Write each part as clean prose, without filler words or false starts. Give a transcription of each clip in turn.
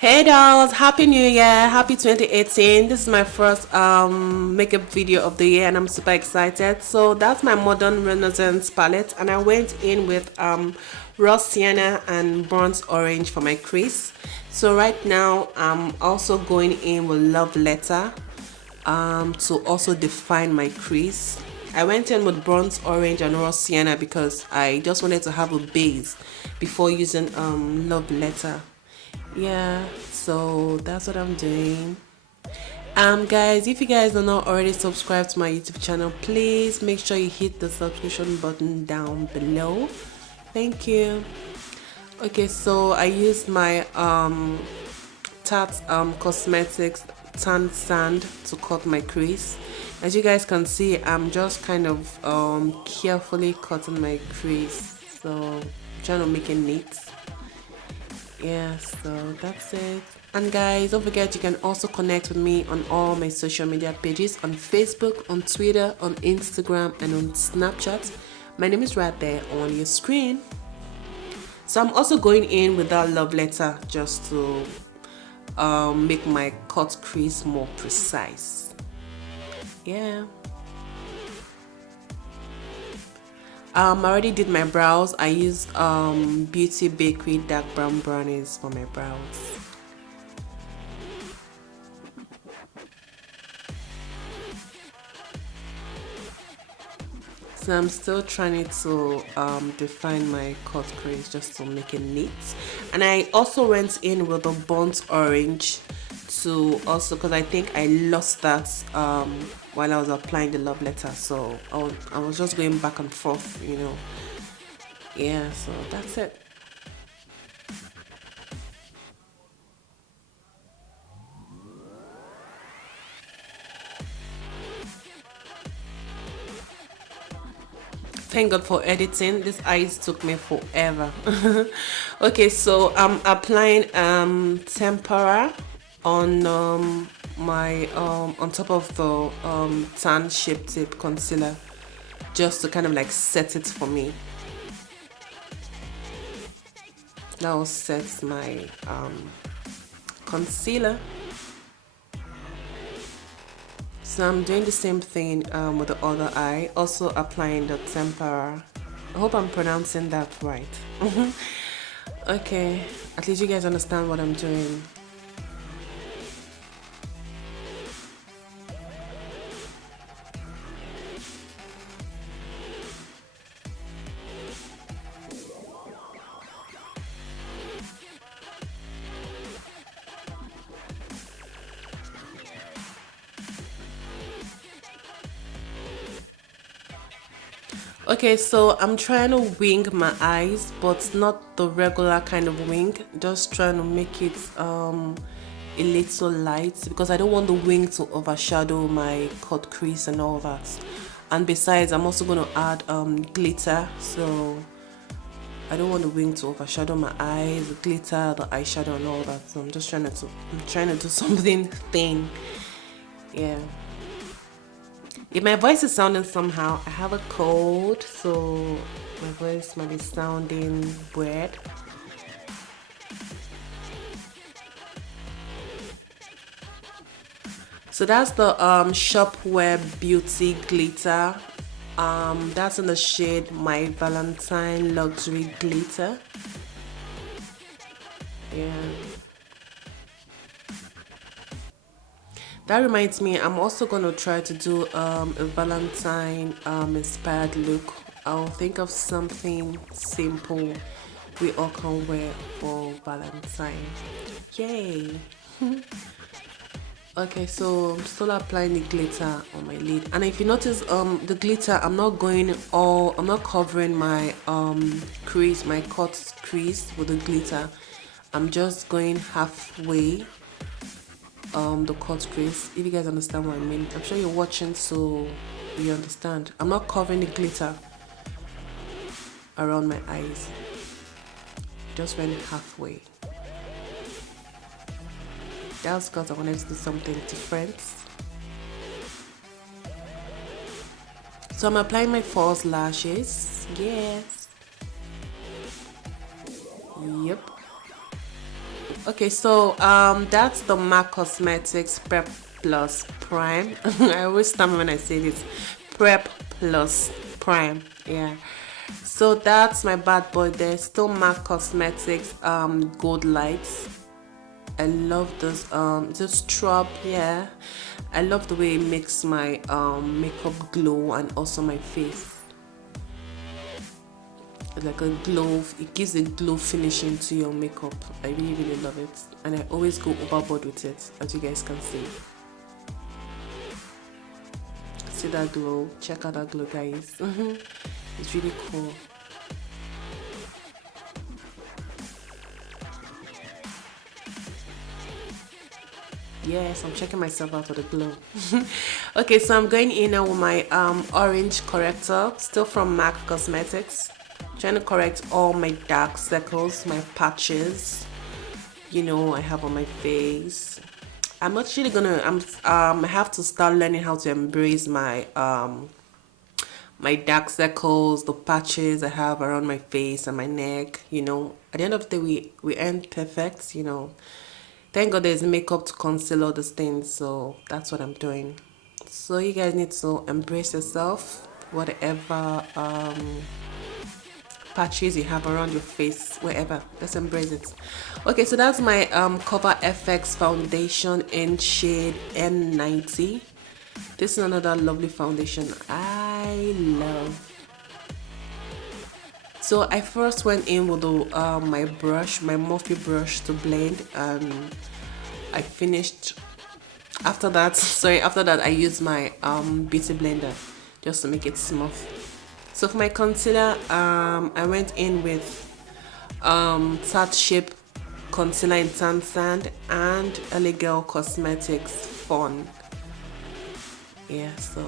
Hey dolls, happy new year, happy 2018. This is my first makeup video of the year and I'm super excited. So that's my modern renaissance palette and I went in with raw sienna and bronze orange for my crease. So right now I'm also going in with love letter to also define my crease. I went in with bronze orange and raw sienna because I just wanted to have a base before using love letter. Yeah, so that's what I'm doing. Guys, if you guys are not already subscribed to my YouTube channel, please make sure you hit the subscription button down below. Thank you. Okay, so I used my Tarte cosmetics tan sand to cut my crease. As you guys can see, I'm just kind of carefully cutting my crease, so I'm trying to make it neat. Yeah, so that's it. And guys, don't forget you can also connect with me on all my social media pages, on Facebook, on Twitter, on Instagram, and on Snapchat. My name is right there on your screen. So I'm also going in with that love letter just to make my cut crease more precise. Yeah. I already did my brows. I used Beauty Bakery dark brown brownies for my brows. So I'm still trying to define my cut crease just to make it neat. And I also went in with a burnt orange to also, because I think I lost that while I was applying the love letter, so I was just going back and forth, you know. Yeah, so that's it. Thank God for editing. This eyes took me forever. Okay, so I'm applying tempera on my on top of the tan shape tape concealer, just to kind of like set it for me. That will set my concealer. So I'm doing the same thing with the other eye, also applying the tempera. I hope I'm pronouncing that right. Okay, at least you guys understand what I'm doing. Okay, so I'm trying to wing my eyes, but not the regular kind of wing. Just trying to make it a little light because I don't want the wing to overshadow my cut crease and all that. And besides, I'm also going to add glitter, so I don't want the wing to overshadow my eyes, the glitter, the eyeshadow and all that. So I'm just trying to do something thin. Yeah. If my voice is sounding somehow, I have a cold, so my voice might be sounding weird. So that's the Shopware Beauty Glitter. That's in the shade My Valentine Luxury Glitter. Yeah. That reminds me, I'm also going to try to do a Valentine inspired look. I'll think of something simple we all can wear for Valentine. Yay! Okay, so I'm still applying the glitter on my lid. And if you notice, the glitter, I'm not covering my crease, my cut crease with the glitter. I'm just going halfway the cut crease, if you guys understand what I mean. I'm sure you're watching, so you understand. I'm not covering the glitter around my eyes, just went halfway. That's because I wanted to do something different. So I'm applying my false lashes. Yes. Yep. Okay, so that's the MAC Cosmetics Prep Plus Prime. I always stammer when I say this. Prep Plus Prime. Yeah. So that's my bad boy there. Still MAC Cosmetics Gold Lights. I love this strap, yeah. I love the way it makes my makeup glow and also my face. It's like a glow, it gives a glow finishing to your makeup. I really, really love it. And I always go overboard with it, as you guys can see. See that glow? Check out that glow, guys. It's really cool. Yes, I'm checking myself out for the glow. Okay, so I'm going in now with my orange corrector, still from MAC Cosmetics. Trying to correct all my dark circles, my patches, you know, I have on my face. I'm actually gonna I have to start learning how to embrace my my dark circles, the patches I have around my face and my neck. You know, at the end of the day, we aren't perfect, you know. Thank God there's makeup to conceal all those things, so that's what I'm doing. So you guys need to embrace yourself, whatever patches you have around your face, wherever, just embrace it. Okay, so that's my CoverFX foundation in shade N90. This is another lovely foundation I love. So I first went in with the my brush, my Morphe brush, to blend, and I finished. After that, sorry, after that I used my beauty blender just to make it smooth. So for my concealer, I went in with Tarte Shape Concealer in Tan Sand and Lickable Cosmetics Fawn. Yeah, so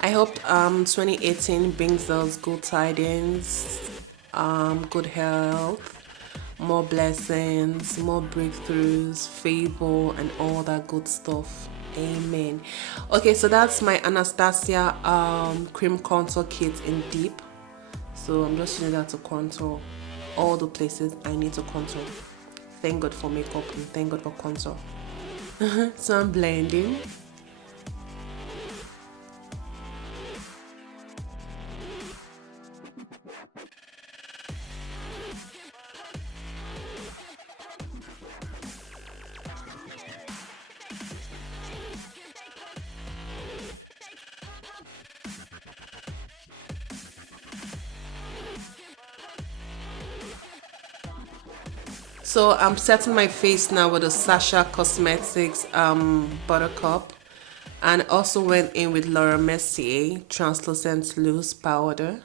I hope 2018 brings us good tidings, good health, more blessings, more breakthroughs, favor, and all that good stuff. Amen. Okay, so that's my Anastasia cream contour kit in deep. So I'm just using that to contour all the places I need to contour. Thank God for makeup and thank God for contour. So I'm blending. So I'm setting my face now with a Satcha Cosmetics Buttercup, and also went in with Laura Mercier Translucent Loose Powder.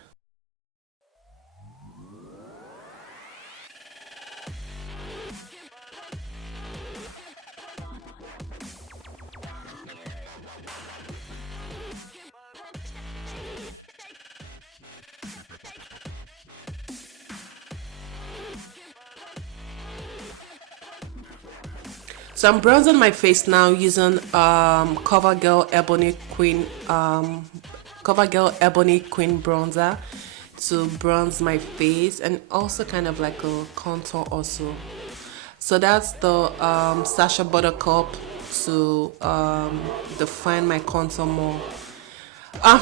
So I'm bronzing my face now using CoverGirl Ebony Queen bronzer to bronze my face, and also kind of like a contour also. So that's the Satcha Buttercup to define my contour more.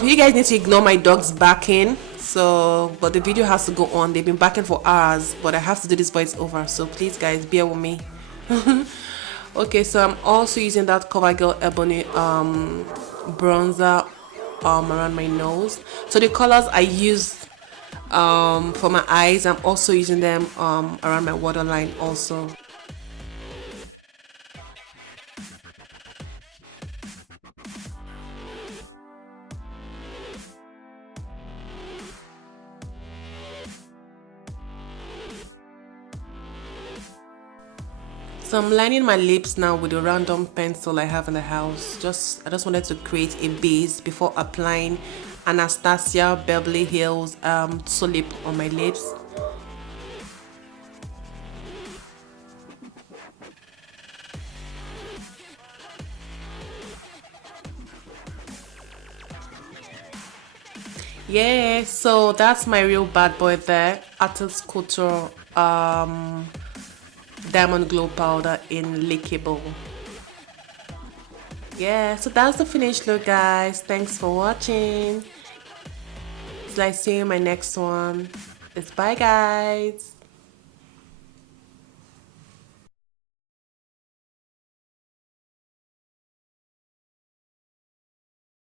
You guys need to ignore my dogs barking. So, but the video has to go on. They've been barking for hours, but I have to do this voice over. So please, guys, bear with me. Okay, so I'm also using that CoverGirl Ebony bronzer around my nose. So the colors I used for my eyes, I'm also using them around my waterline also. So I'm lining my lips now with a random pencil I have in the house. I just wanted to create a base before applying Anastasia Beverly Hills Tulip on my lips. Yeah, so that's my real bad boy there, artist couture diamond glow powder in Lickable. Yeah, so that's the finished look, guys. Thanks for watching. Till I see you in my next one. It's bye, guys.